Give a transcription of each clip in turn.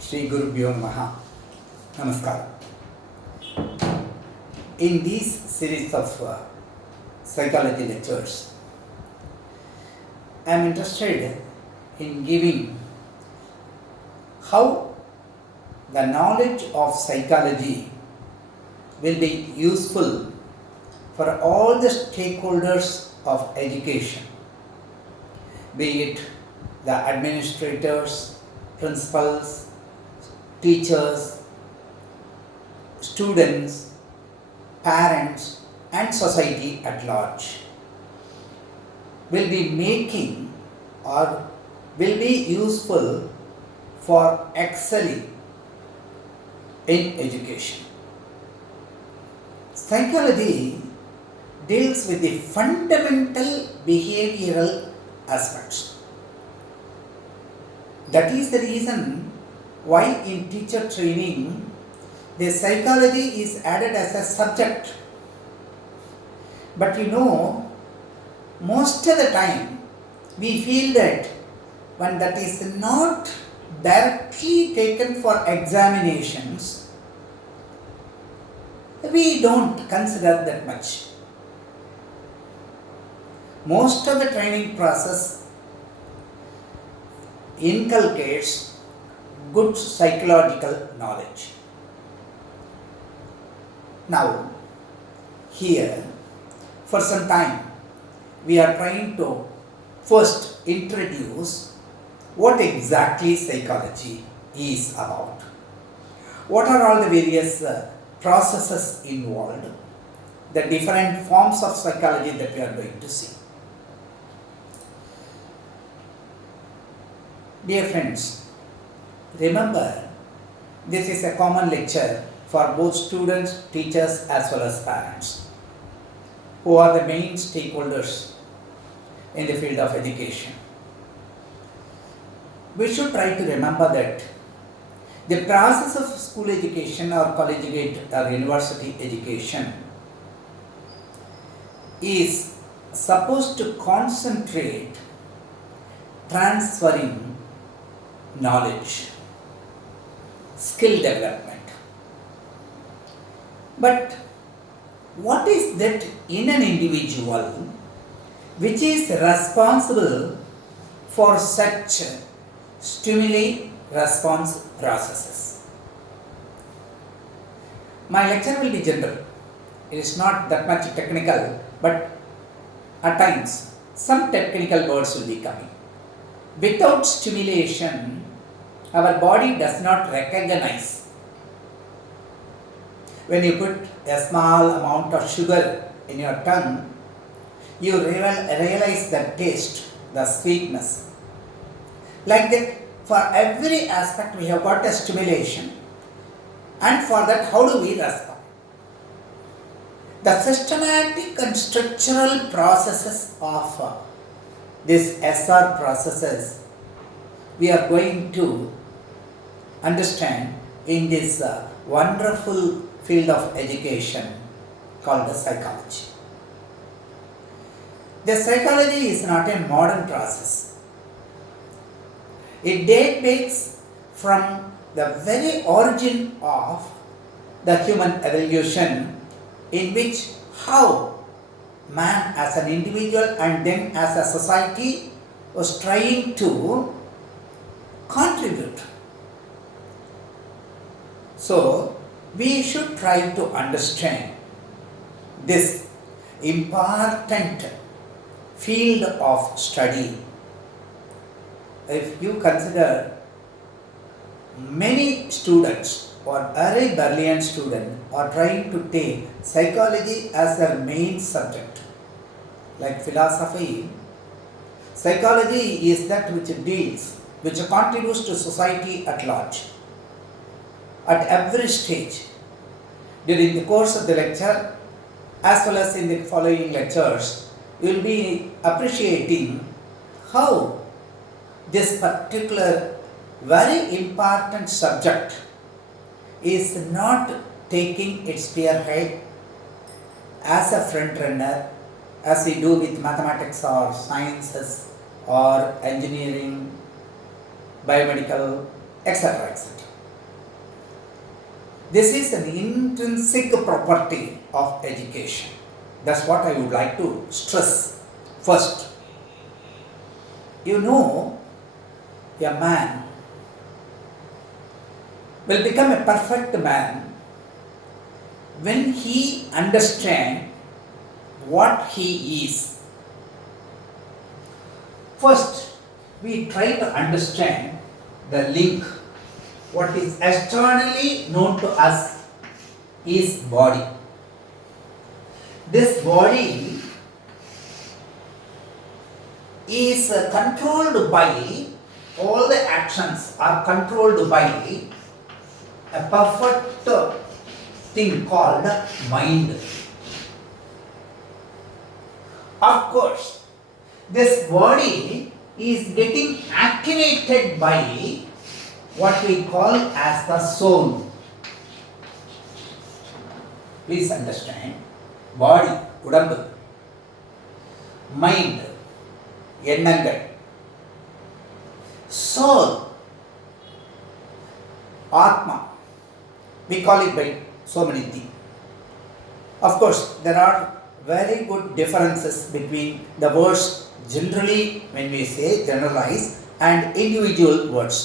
Shri Gurubhyo Namaha. Namaskar. In these series of psychology lectures, I am interested in giving how the knowledge of psychology will be useful for all the stakeholders of education, be it the administrators, principals, teachers, students, parents, and society at large. Will be making or will be useful for excelling in education. Psychology deals with the fundamental behavioral aspects. That is the reason why in teacher training the psychology is added as a subject. But most of the time we feel that when that is not directly taken for examinations, we don't consider that much. Most of the training process inculcates good psychological knowledge. Now, here, for some time, we are trying to first introduce what exactly psychology is about. What are all the various processes involved, the different forms of psychology that we are going to see. Dear friends, remember this is a common lecture for both students, teachers as well as parents, who are the main stakeholders in the field of education. We should try to remember that the process of school education or collegiate or university education is supposed to concentrate transferring knowledge, skill development. But what is that in an individual which is responsible for such stimuli response processes? My lecture will be general. It is not that much technical, but at times some technical words will be coming. Without stimulation, our body does not recognize. When you put a small amount of sugar in your tongue, you realize the taste, the sweetness. Like that, for every aspect we have got a stimulation, and for that how do we respond? The systematic and structural processes of these SR processes we are going to understand in this wonderful field of education called the psychology. The psychology is not a modern process. It dates from the very origin of the human evolution, in which how man as an individual and then as a society was trying to contribute. So, we should try to understand this important field of study. If you consider many students or very brilliant students are trying to take psychology as their main subject, like philosophy, psychology is that which contributes to society at large. At every stage, during the course of the lecture, as well as in the following lectures, you will be appreciating how this particular very important subject is not taking its spearhead as a front runner, as we do with mathematics or sciences or engineering, biomedical, etc. etc. This is an intrinsic property of education. That's what I would like to stress first. You know, a man will become a perfect man when he understands what he is. First, we try to understand the link. What is externally known to us is body. This body is controlled by, all the actions are controlled by a perfect thing called mind. Of course, this body is getting activated by what we call as the soul. Please understand, body, udambu, mind, எண்ணங்கள், soul, atma, we call it by so many things. Of course, there are very good differences between the words generally, when we say generalize, and individual words.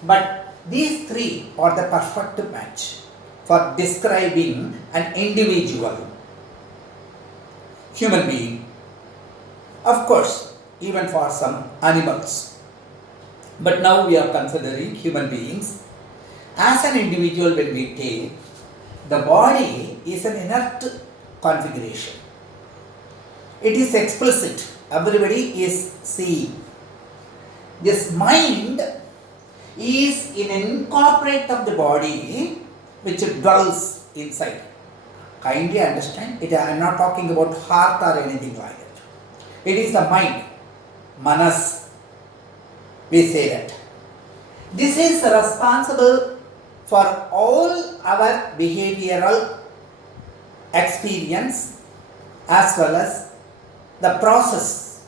But these three are the perfect match for describing an individual human being. Of course, even for some animals. But now we are considering human beings. As an individual, when we take, the body is an inert configuration. It is explicit. Everybody is seeing. This mind is an incorporate of the body which dwells inside. Kindly understand, I am not talking about heart or anything like that. It is the mind, manas, we say that. This is responsible for all our behavioral experience as well as the process.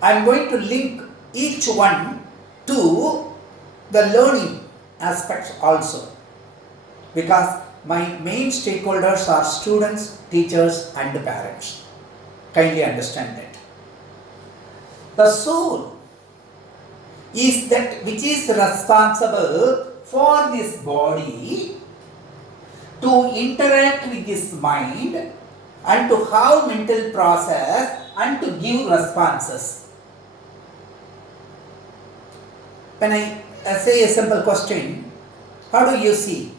I am going to link each one to the learning aspects also, because my main stakeholders are students, teachers and the parents. Kindly understand that. The soul is that which is responsible for this body to interact with this mind and to have mental process and to give responses. When I say a simple question, how do you see?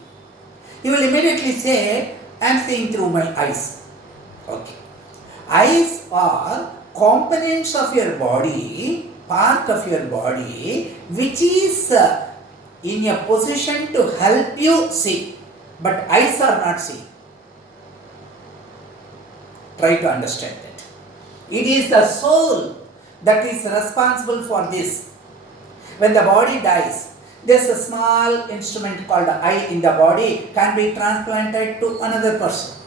You will immediately say, I am seeing through my eyes. Okay. Eyes are components of your body, part of your body, which is in a position to help you see. But eyes are not seeing. Try to understand that. It is the soul that is responsible for this. When the body dies, there is a small instrument called the eye in the body, can be transplanted to another person.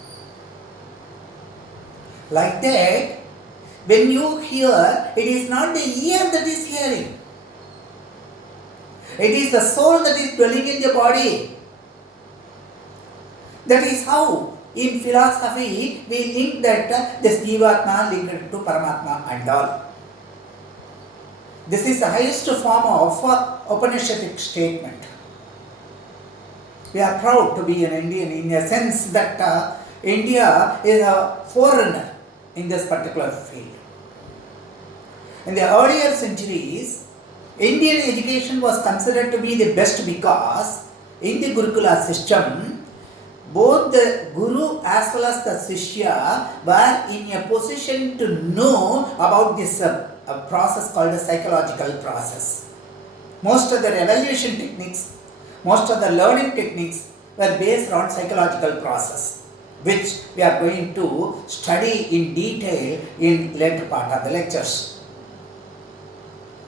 Like that, when you hear, it is not the ear that is hearing. It is the soul that is dwelling in the body. That is how in philosophy we link that this Jivatma linked to Paramatma and all. This is the highest form of Upanishadic statement. We are proud to be an Indian in a sense that India is a forerunner in this particular field. In the earlier centuries, Indian education was considered to be the best because in the Gurukula system, both the Guru as well as the Shishya were in a position to know about this process called the psychological process. Most of the evaluation techniques, most of the learning techniques were based on psychological process, which we are going to study in detail in later part of the lectures.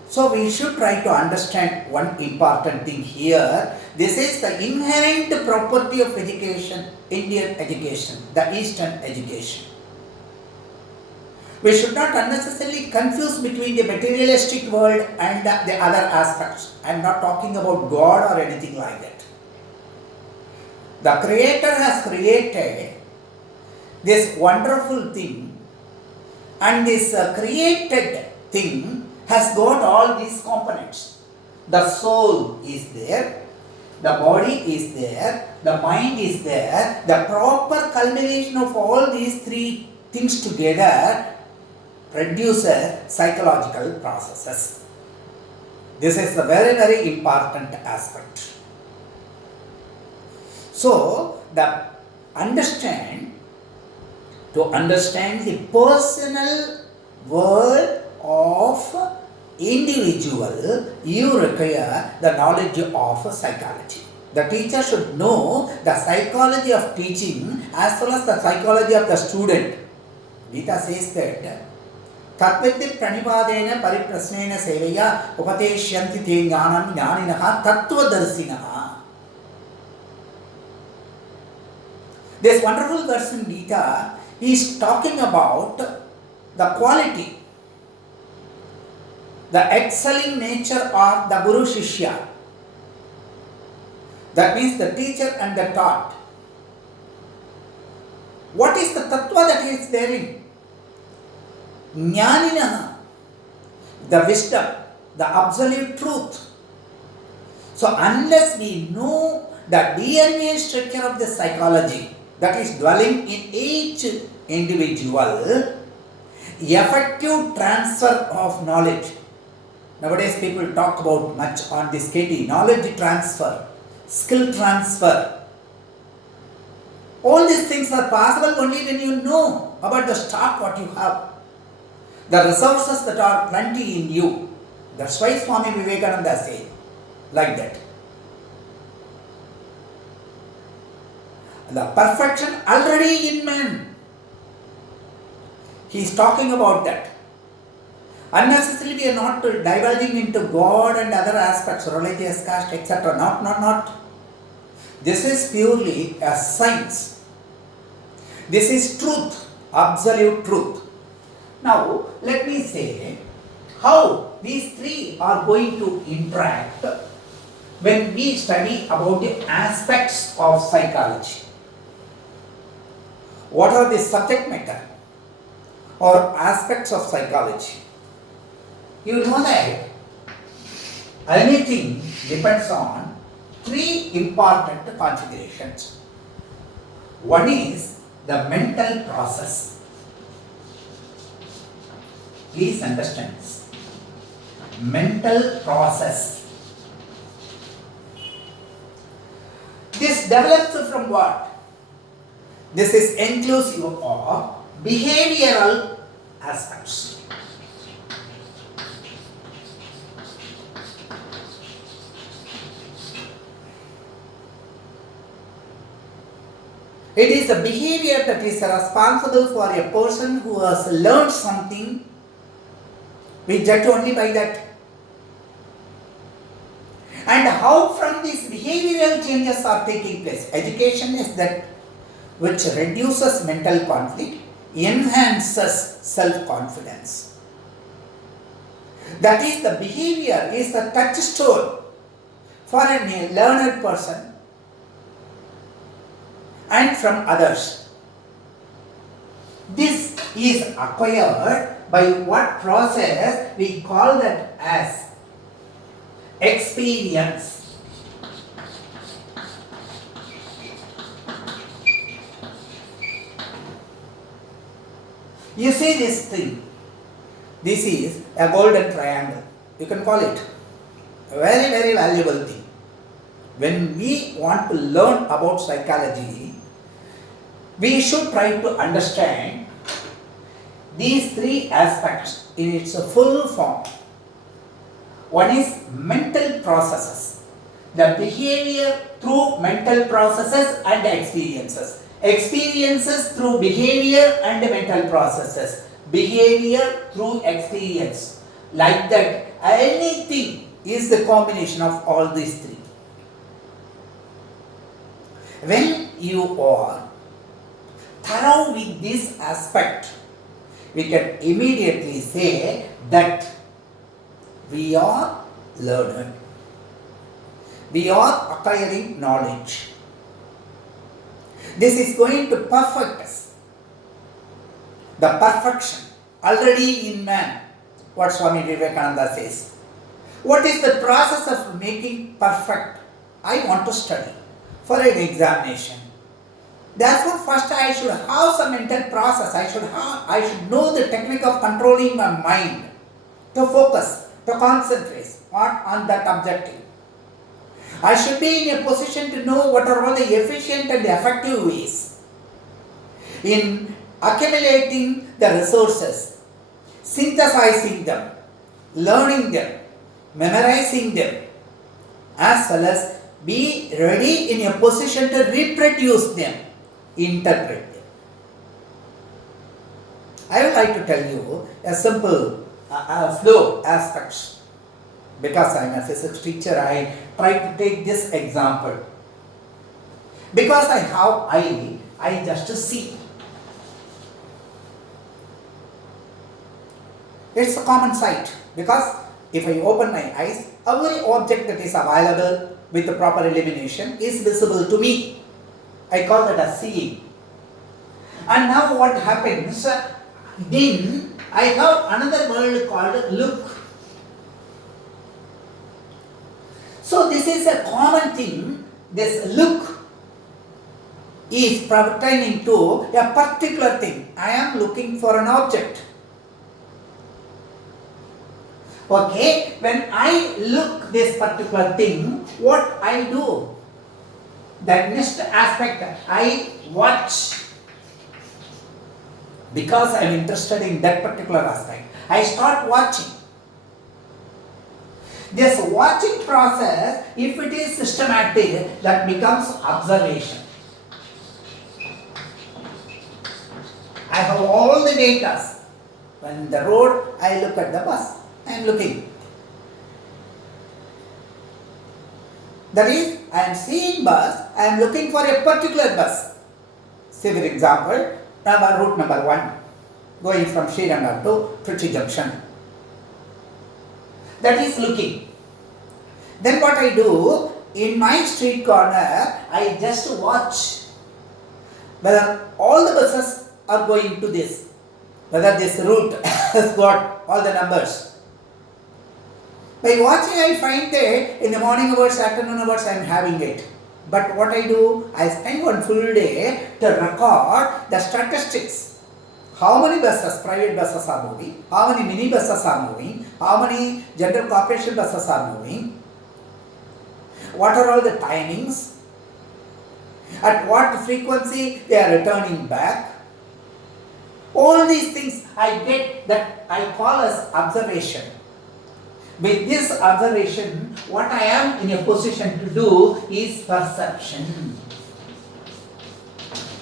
So we should try to understand one important thing here. This is the inherent property of education, Indian education, the Eastern education. We should not unnecessarily confuse between the materialistic world and the other aspects. I am not talking about God or anything like that. The Creator has created this wonderful thing, and this created thing has got all these components. The soul is there, the body is there, the mind is there. The proper culmination of all these three things together produces psychological processes. This is the very, very important aspect. So, to understand the personal world of individual, you require the knowledge of psychology. The teacher should know the psychology of teaching as well as the psychology of the student. Gita says that Tatvidit pranipadena pariprasnena sevaya upateshyanti te jnanam jnaninaha tattvadarshinaha. This wonderful verse in Gita is talking about the quality, the excelling nature of the Guru Shishya. That means the teacher and the taught. What is the tattva that is therein? Jnaninaha, the wisdom, the absolute truth. So unless we know the DNA structure of the psychology that is dwelling in each individual, effective transfer of knowledge. Nowadays people talk about much on this KT, knowledge transfer, skill transfer. All these things are possible only when you know about the stock what you have, the resources that are plenty in you. That's why Swami Vivekananda said like that. The perfection already in man. He is talking about that. Unnecessarily we are not divulging into God and other aspects, religious, caste, etc. Not. This is purely a science. This is truth, absolute truth. Now, let me say how these three are going to interact when we study about the aspects of psychology. What are the subject matter or aspects of psychology? You know that anything depends on three important configurations. One is the mental process. Please understand this. Mental process. This develops from what? This is inclusive of behavioral aspects. It is a behavior that is responsible for a person who has learned something. We judge only by that. And how from these behavioral changes are taking place? Education is that which reduces mental conflict, enhances self-confidence. That is, the behavior is the touchstone for a learned person and from others. This is acquired by what process? We call that as experience. You see this thing. This is a golden triangle. You can call it a very, very valuable thing. When we want to learn about psychology, we should try to understand these three aspects in its full form. One is mental processes, the behavior through mental processes and experiences. Experiences through behavior and mental processes. Behavior through experience. Like that, anything is the combination of all these three. When you are thorough with this aspect, we can immediately say that we are learned. We are acquiring knowledge. This is going to perfect us. The perfection already in man. What Swami Vivekananda says. What is the process of making perfect? I want to study for an examination. Therefore, first I should have some mental process. I should know the technique of controlling my mind to focus, to concentrate on that objective. I should be in a position to know what are all the efficient and effective ways in accumulating the resources, synthesizing them, learning them, memorizing them, as well as be ready in a position to reproduce them, interpret them. I would like to tell you a simple flow aspects. Because I am a physics teacher, I try to take this example. Because I have eye, I just see. It's a common sight. Because if I open my eyes, every object that is available with the proper illumination is visible to me. I call that as seeing. And now what happens? Then I have another word called look. So this is a common thing. This look is pertaining to a particular thing. I am looking for an object. Okay, when I look this particular thing, what I do? The next aspect, I watch. Because I am interested in that particular aspect, I start watching. This watching process, if it is systematic, that becomes observation. I have all the data. When the road, I look at the bus. I am looking. That is, I am seeing bus, I am looking for a particular bus. Say for example, route number 1, going from Srirangam to Trichy Junction. That is looking. Then what I do, in my street corner, I just watch whether all the buses are going to this, whether this route has got all the numbers. By watching, I find that in the morning hours, afternoon hours, I am having it. But what I do, I spend one full day to record the statistics. How many buses, private buses are moving, how many mini buses are moving, how many general corporation buses are moving, what are all the timings, at what frequency they are returning back. All these things I get that I call as observation. With this observation, what I am in a position to do is perception.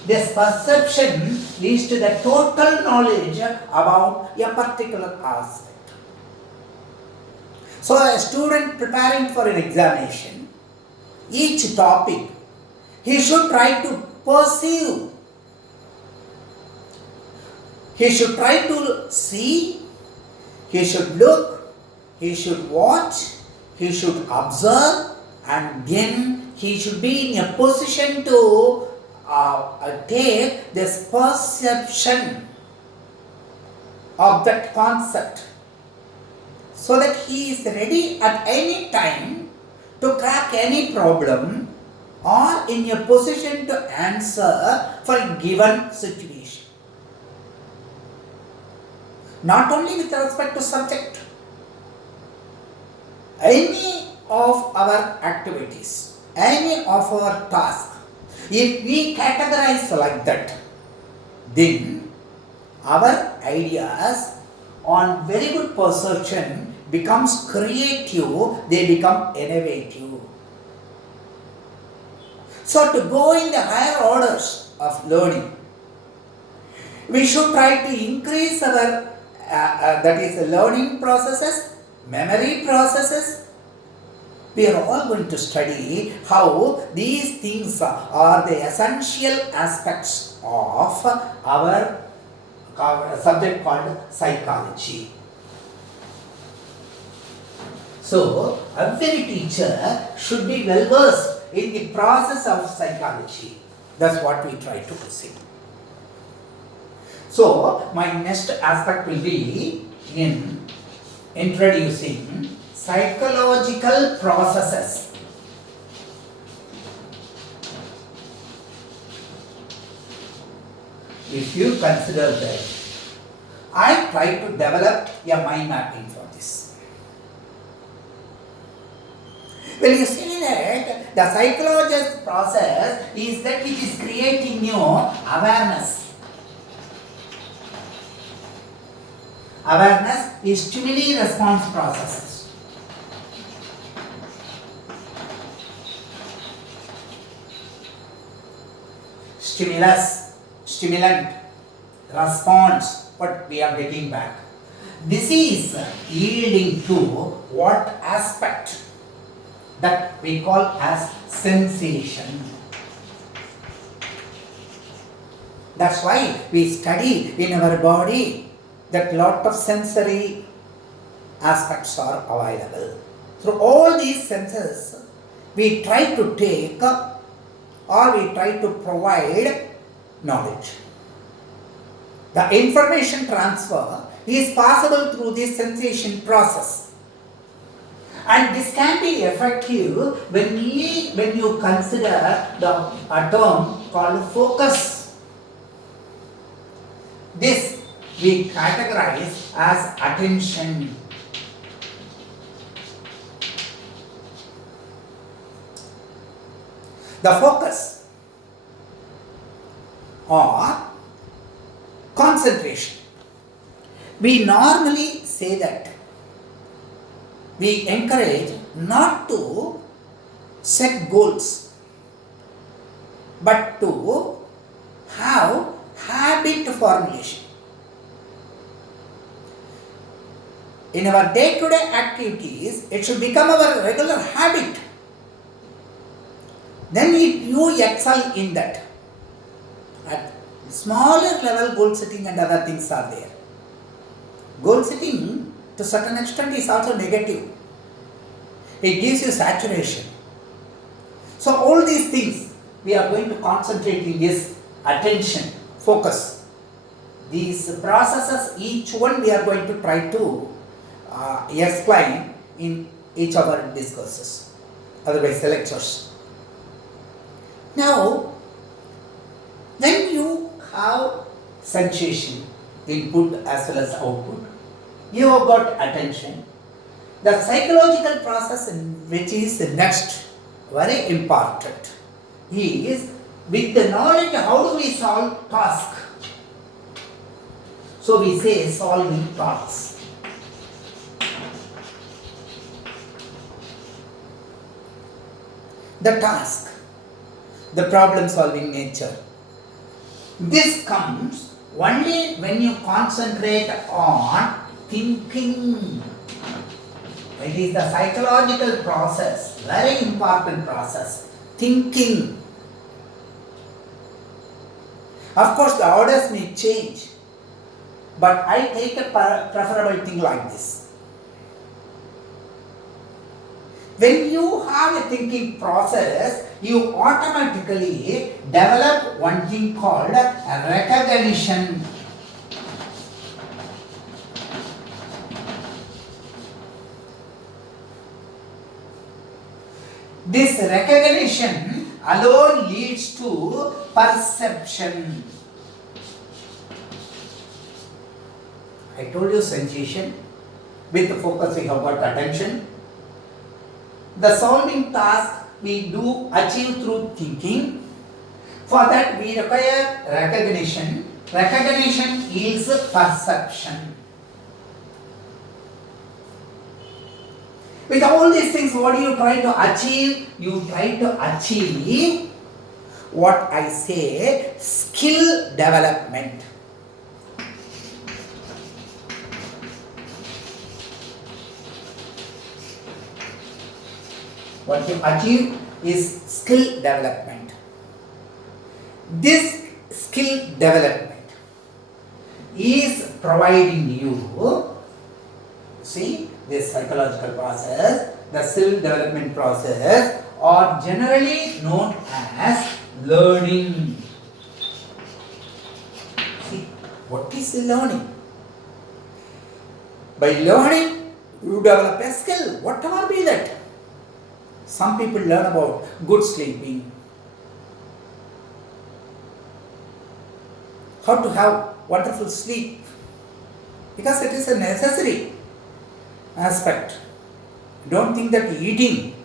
This perception leads to the total knowledge about a particular aspect. So a student preparing for an examination, each topic, he should try to perceive. He should try to see, he should look, he should watch, he should observe, and then he should be in a position to take this perception of that concept so that he is ready at any time to crack any problem or in a position to answer for a given situation. Not only with respect to subject, any of our activities, any of our tasks, if we categorize like that, then our ideas on very good perception becomes creative, they become innovative. So to go in the higher orders of learning, we should try to increase our that is learning processes, memory processes. We are all going to study how these things are the essential aspects of our a subject called psychology. So, every teacher should be well versed in the process of psychology. That's what we try to see. So, my next aspect will be in introducing psychological processes. If you consider that, I try to develop a mind mapping for this. Well, you see that the psychologist process is that which is creating new awareness. Awareness is stimuli response processes. Stimulus, stimulant, response, what we are getting back. This is yielding to what aspect that we call as sensation. That's why we study in our body that lot of sensory aspects are available. Through all these senses, we try to take or we try to provide knowledge. The information transfer is possible through this sensation process. And this can be effective when you consider a term called focus. This we categorize as attention. The focus or concentration. We normally say that we encourage not to set goals, but to have habit formulation. In our day-to-day activities, it should become our regular habit. Then you excel in that. At smaller level, goal setting and other things are there. Goal setting to certain extent is also negative. It gives you saturation. So all these things we are going to concentrate in this attention, focus. These processes, each one we are going to try to explain in each of our discourses, otherwise the lectures. Now, when you have sensation, input as well as output, you have got attention. The psychological process which is next very important is with the knowledge how do we solve task. So we say solving tasks. The task, the problem solving nature. This comes only when you concentrate on thinking. It is the psychological process, very important process, thinking. Of course, the orders may change, but I take a preferable thing like this. When you have a thinking process, you automatically develop one thing called a recognition. This recognition alone leads to perception. I told you sensation, with the focus we have got attention. The solving task we do achieve through thinking. For that we require recognition. Recognition yields perception. With all these things, what do you try to achieve? You try to achieve what I say, skill development. What you achieve is skill development. This skill development is providing you, see, this psychological process, the skill development process are generally known as learning. See, what is learning? By learning, you develop a skill, whatever be that. Some people learn about good sleeping, how to have wonderful sleep, because it is a necessary aspect. Don't think that eating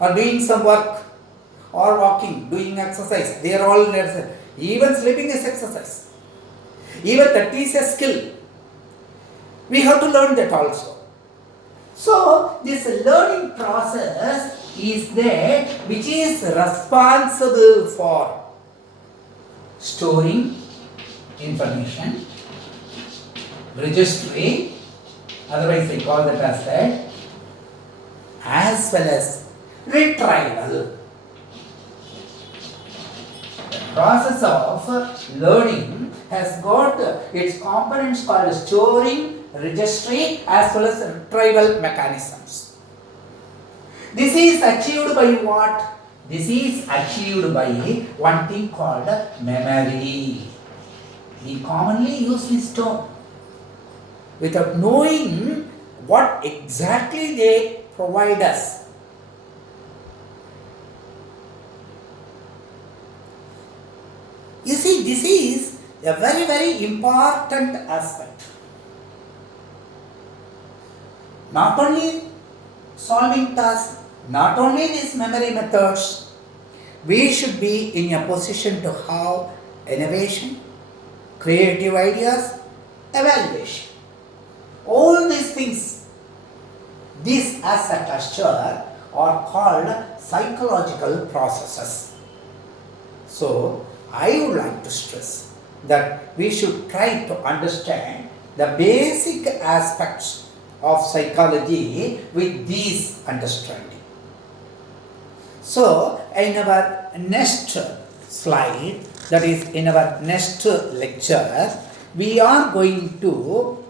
or doing some work or walking, doing exercise, they are all necessary. Even sleeping is exercise. Even that is a skill. We have to learn that also. So, this learning process is there which is responsible for storing information, registry, otherwise I call that as that, as well as retrieval. The process of learning has got its components called storing, registry, as well as retrieval mechanisms. This is achieved by what? This is achieved by one thing called memory. We commonly use this term without knowing what exactly they provide us. You see, this is a very, very important aspect. Not only solving tasks, not only these memory methods, we should be in a position to have innovation, creative ideas, evaluation. All these things, these as a cluster are called psychological processes. So, I would like to stress that we should try to understand the basic aspects of psychology with these understanding. So, in our next slide, that is in our next lecture, we are going to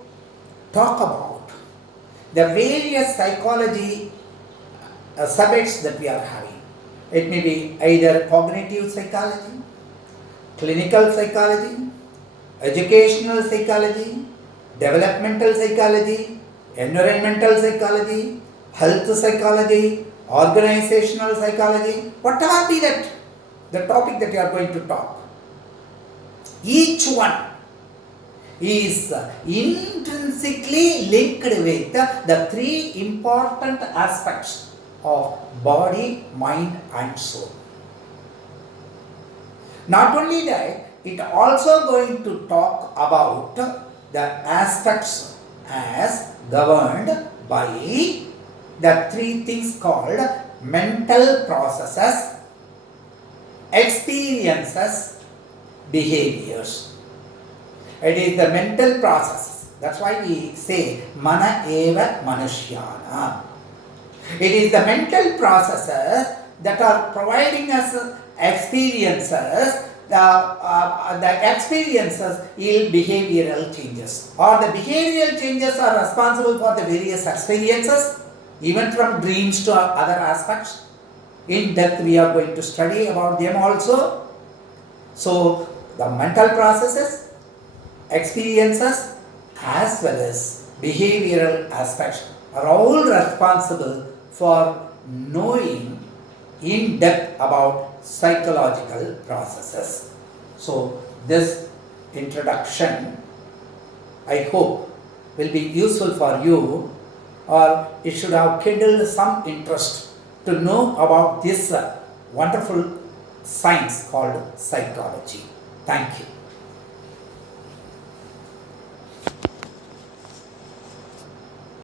talk about the various psychology subjects that we are having. It may be either cognitive psychology, clinical psychology, educational psychology, developmental psychology, environmental psychology, health psychology, organizational psychology, whatever be that, the topic that you are going to talk. Each one is intrinsically linked with the three important aspects of body, mind and soul. Not only that, it also going to talk about the aspects as governed by the three things called mental processes, experiences, behaviors. It is the mental processes. That's why we say mana eva manushyana. It is the mental processes that are providing us experiences. The experiences yield behavioral changes, or the behavioral changes are responsible for the various experiences, even from dreams to other aspects. In depth we are going to study about them also. So the mental processes, experiences as well as behavioral aspects are all responsible for knowing in depth about psychological processes. So this introduction, I hope, will be useful for you, or it should have kindled some interest to know about this wonderful science called psychology. Thank you.